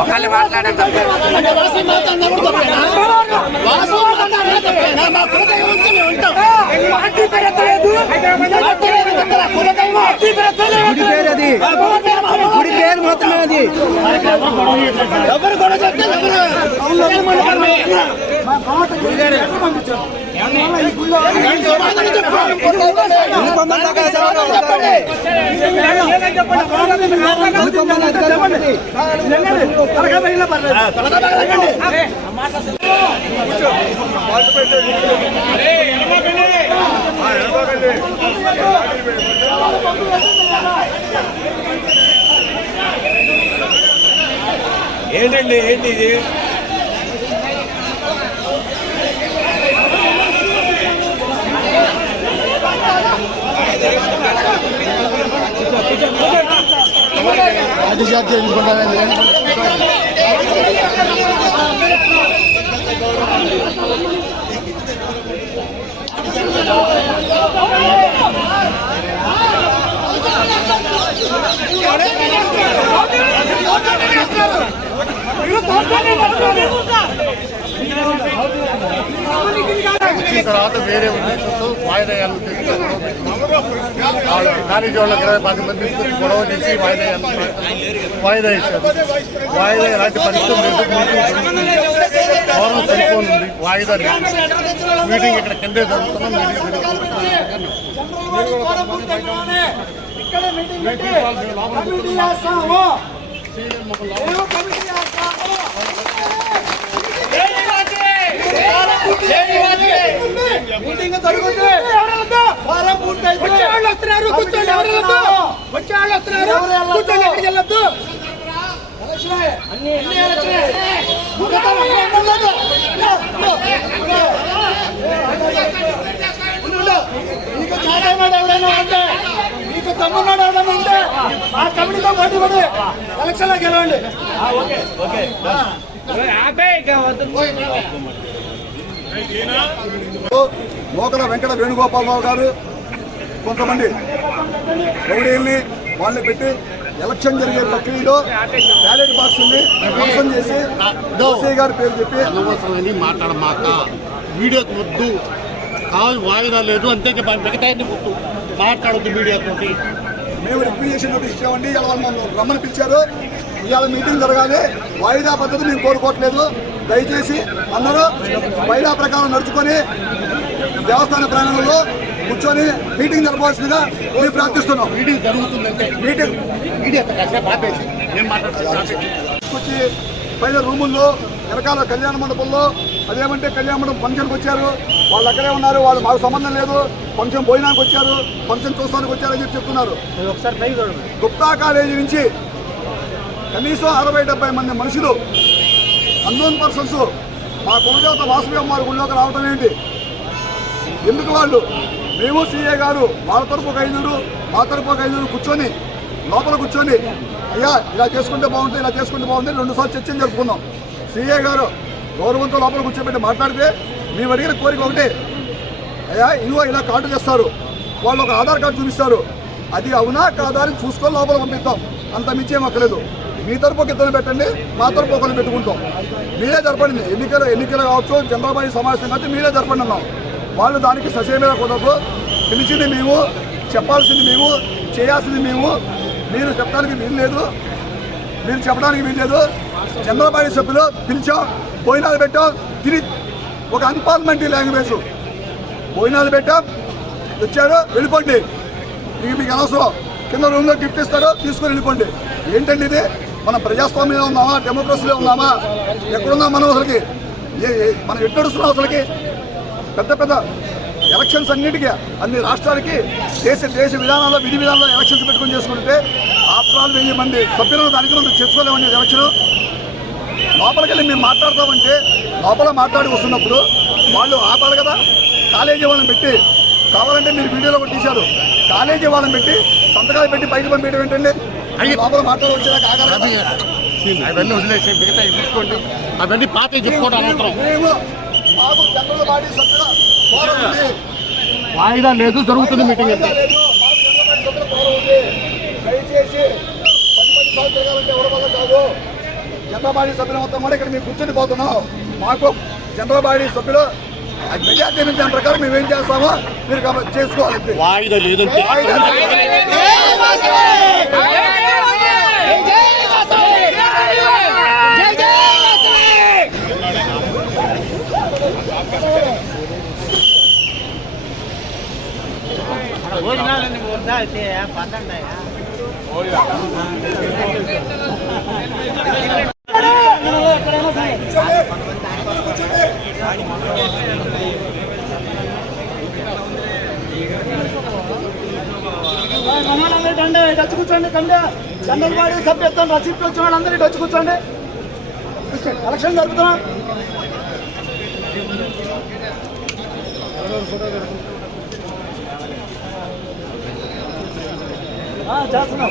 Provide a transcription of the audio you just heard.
ఒకళ్ళు మాట్లాడండి గుడి పేరు మొత్తం అది ఎవరు కూడా చెప్తే ఏంటండి ఏంటి ఇది అది జాతీయ వచ్చిన తర్వాత వేరే ఉద్దేశంతో వాయిదాయాలు కాలేజీ వాళ్ళకి 10 మంది తీసుకొని గొడవ చేసి వాయిదా ఇచ్చారు. వాయిదా ఎలాంటి పరిస్థితులు గౌరవం సరిపోయింది. వాయిదా మీటింగ్ ఇక్కడ కిందే జరుగుతున్నాం. మీటింగ్ జరుగుతుంది. వారం పూర్తయితే వచ్చే వాళ్ళు వస్తున్నారు. కూర్చోండి. ఎవరు వచ్చే వాళ్ళు వస్తున్నారు. కూర్చోండి. ఎక్కడికి వెళ్ళొద్దు. నీకు చాటైనాడు ఎవరైనా ఉంటే, నీకు తమ్మున్నాడు ఎవరైనా ఉంటే ఆ కమిటీతో పోటీ పడి ఎలక్షన్ లో గెలవండి. లోకల వెంకట వేణుగోపాలరావు గారు కొంతమంది రౌడీల్ని వాళ్ళని పెట్టి ఎలక్షన్ జరిగే ప్రక్రియలో బ్యాలెట్ బాక్స్ ని మోసం చేసి దోసీ గారి పేరు చెప్పి అనవసరమని మాట్లాడమాక. వీడియోకి వద్దు, కాదు వాయిదా లేదు అంతే మిగతా వద్దు, మాట్లాడద్దు మీడియాతో. మేము రిక్విజేషన్ నోటీస్ ఇచ్చామండి. ఇలా వాళ్ళు రమ్మని పిలిచారు. ఇవాళ మీటింగ్ జరగాలి. వాయిదా పద్ధతి మేము కోరుకోవట్లేదు. దయచేసి అందరూ వాయిదా ప్రకారం నడుచుకొని దేవస్థాన ప్రాంగణంలో కూర్చొని మీటింగ్ జరపవలసిందిగా మేము ప్రార్థిస్తున్నాం. మీటింగ్ జరుగుతుందంటే వచ్చి పైన రూముల్లో వెనకాల కళ్యాణ మండపంలో అదేమంటే కళ్యాణ మండపం ఫంక్షన్కి వచ్చారు. వాళ్ళు అక్కడే ఉన్నారు. వాళ్ళు మాకు సంబంధం లేదు. ఫంక్షన్ భోజనానికి వచ్చారు, ఫంక్షన్ చూస్తానికి వచ్చారని చెప్పి చెప్తున్నారు. గుప్తా కాలేజీ నుంచి కనీసం 60-70 మంది మనుషులు అన్నోన్ పర్సన్స్ మా కులదేవత వాసవి అమ్మవారి గుళ్ళోకి రావడం ఏంటి? ఎందుకు వాళ్ళు? మేము సీఏ గారు వాళ్ళ తరపు ఒక 5 మా తరపు ఒక 5 కూర్చొని లోపల కూర్చొని అయ్యా ఇలా చేసుకుంటే బాగుంటుంది, ఇలా చేసుకుంటే బాగుంటుంది 2 సార్లు చర్చలు జరుపుకున్నాం. సీఏ గారు గౌరవంతో లోపల కూర్చోబెట్టి మాట్లాడితే మేము అడిగిన కోరిక ఒకటే, అయ్యా ఇదిగో ఇలా కార్డు చేస్తారు. వాళ్ళు ఒక ఆధార్ కార్డు చూపిస్తారు. అది అవునా కాదా అని చూసుకొని లోపల పంపిస్తాం, అంత మించి ఏం అక్కలేదు. మీ తరపు ఒక ఇద్దరు పెట్టండి, మా తరపు ఒకరిని పెట్టుకుంటాం. మీరే జరపండి, ఎన్నికలు కావచ్చు, చంద్రబాబు సమావేశం కావచ్చు, మీరే జరపండి అన్నాం. వాళ్ళు దానికి ససేమీర కుదరదు. పిలిచింది మేము, చెప్పాల్సింది మేము, చేయాల్సింది మేము. మీరు చెప్పడానికి వీలు లేదు, చంద్రబాబు సభ్యులు పిలిచాం, భోజనాలు పెట్టాం, తిరిగి ఒక అన్పార్లమెంటరీ లాంగ్వేజ్ భోజనాలు పెట్టాం, వచ్చారు, వెళ్ళిపోండి, మీకు అనవసరం, కింద రూమ్లో గిఫ్ట్ ఇస్తారో తీసుకొని వెళ్ళిపోండి. ఏంటండి ఇది? మనం ప్రజాస్వామ్యంలో ఉన్నామా, డెమోక్రసీలో ఉన్నామా, ఎక్కడున్నాం మనం? అసలుకి మనం ఎట్టడుస్తున్నాం? అసలుకి పెద్ద ఎలక్షన్స్ అన్నిటికీ అన్ని రాష్ట్రాలకి దేశ విధానాల్లో విధి విధానాల్లో ఎలక్షన్స్ పెట్టుకొని చేసుకుంటే ఆఫ్టర్ ఆల్ 1000 మంది సభ్యులను దానికి చేసుకోలేమండి. ఎలక్షన్ లోపలికి వెళ్ళి మేము మాట్లాడతామంటే లోపల మాట్లాడి వస్తున్నప్పుడు వాళ్ళు ఆపాలి కదా. కాలేజీ వాళ్ళని పెట్టి, కావాలంటే మీరు వీడియోలో కూడా తీశారు, కాలేజీ వాళ్ళని పెట్టి సంతకాలు పెట్టి బయట పంపించడం ఏంటండి? లోపల మాట్లాడవచ్చేదాకా ఆగాలి. అవన్నీ వదిలేసి మిగతా తీసుకోండి, అవన్నీ పాత చెప్పుకోవడం అనంతరం. మాకు జనరల్ బాడీ సభ్యుల గౌరవం ఉంది, వాయిదా లేదు, జరుగుతుంది మీటింగ్. దయచేసి 10 సార్లు తిరగాలంటే ఎవరి వల్ల కాదు. జనరల్ బాడీ సభ్యులు మొత్తం కూడా ఇక్కడ మేము కూర్చొని పోతున్నాం. మాకు జనరల్ బాడీ సభ్యులు మెజార్టీ నుంచి దాని ప్రకారం మేము ఏం చేస్తామో మీరు చేసుకోవాలి. వాయిదా లేదంటే డచ్ కూర్చోండి. కంటే జనరల్ బాడీ సభ్యత్వం రసీప్ట్ వచ్చిన వాళ్ళందరూ డచ్ కూర్చోండి. ఎలక్షన్ జరుపుతున్నాం. చేస్తున్నాం.